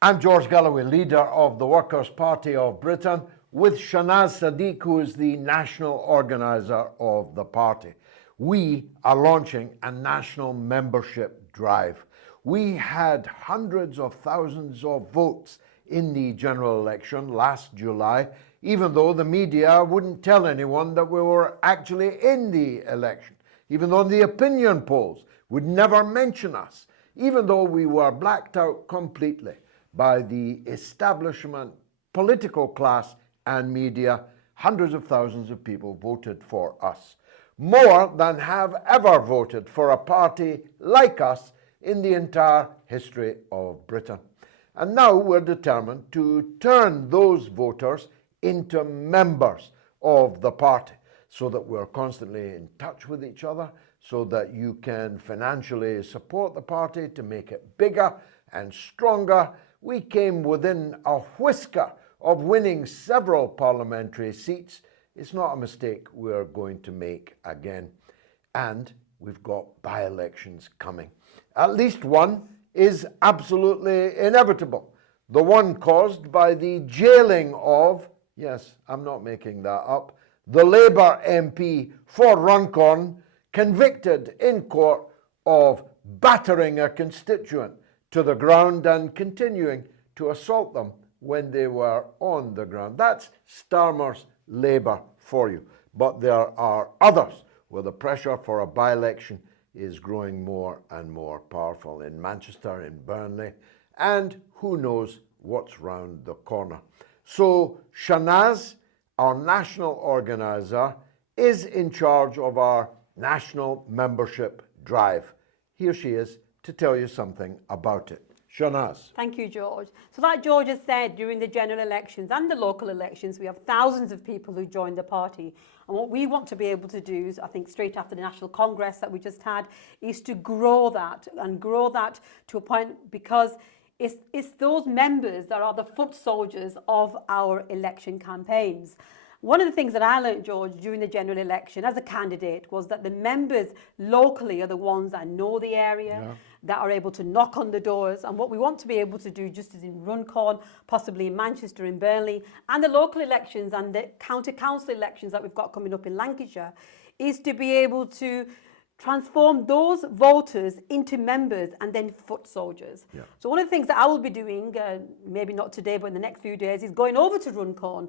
I'm George Galloway, leader of the Workers' Party of Britain, with Shanaz Sadiq, who is the national organiser of the party. We are launching a national membership drive. We had hundreds of thousands of votes in the general election last July, even though the media wouldn't tell anyone that we were actually in the election, even though the opinion polls would never mention us, even though we were blacked out completely by the establishment, political class and media. Hundreds of thousands of people voted for us, more than have ever voted for a party like us in the entire history of Britain. And now we're determined to turn those voters into members of the party, so that we're constantly in touch with each other, so that you can financially support the party to make it bigger and stronger. We came within a whisker of winning several parliamentary seats. It's not a mistake we're going to make again. And we've got by-elections coming. At least one is absolutely inevitable. The one caused by the jailing of, yes, I'm not making that up, the Labour MP for Runcorn, convicted in court of battering a constituent to the ground and continuing to assault them when they were on the ground. That's Starmer's Labour for you. But there are others where the pressure for a by-election is growing more and more powerful, in Manchester, in Burnley, and who knows what's round the corner. So Shanaz, our national organiser, is in charge of our national membership drive. Here she is to tell you something about it. Shanaz. Thank you, George. So like George has said, during the general elections and the local elections, we have thousands of people who joined the party. And what we want to be able to do is, I think straight after the National Congress that we just had, is to grow that and grow that to a point, because it's those members that are the foot soldiers of our election campaigns. One of the things that I learned, George, during the general election as a candidate was that the members locally are the ones that know the area, that are able to knock on the doors. And what we want to be able to do, just as in Runcorn, possibly in Manchester, in Burnley, and the local elections and the county council elections that we've got coming up in Lancashire, is to be able to transform those voters into members and then foot soldiers. So one of the things that I will be doing, maybe not today, but in the next few days, is going over to Runcorn,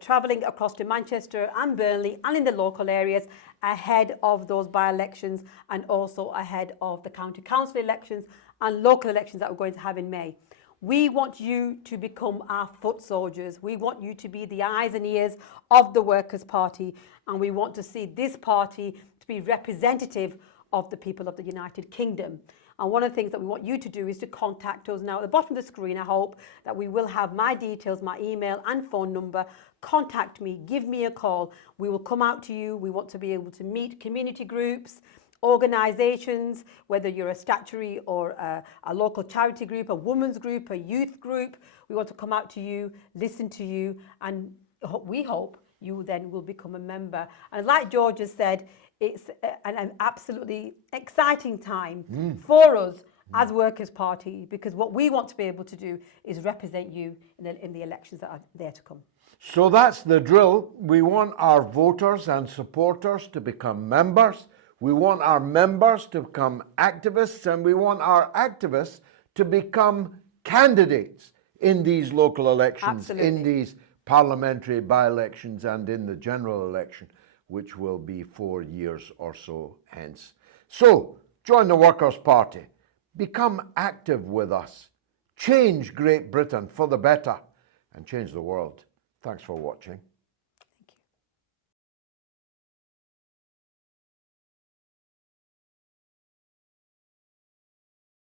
travelling across to Manchester and Burnley and in the local areas ahead of those by-elections, and also ahead of the county council elections and local elections that we're going to have in May. We want you to become our foot soldiers. We want you to be the eyes and ears of the Workers' Party, and we want to see this party to be representative of the people of the United Kingdom. And one of the things that we want you to do is to contact us now. At the bottom of the screen, I hope that we will have my details, my email and phone number. Contact me, give me a call. We will come out to you. We want to be able to meet community groups, organisations, whether you're a statutory or a local charity group, a women's group, a youth group. We want to come out to you, listen to you, and we hope you then will become a member. And like George has said, it's an absolutely exciting time for us as Workers' Party, because what we want to be able to do is represent you in the elections that are there to come. So that's the drill. We want our voters and supporters to become members. We want our members to become activists, and we want our activists to become candidates in these local elections, in these parliamentary by-elections and in the general election, which will be 4 years or so hence. So, join the Workers' Party. Become active with us. Change Great Britain for the better and change the world. Thanks for watching.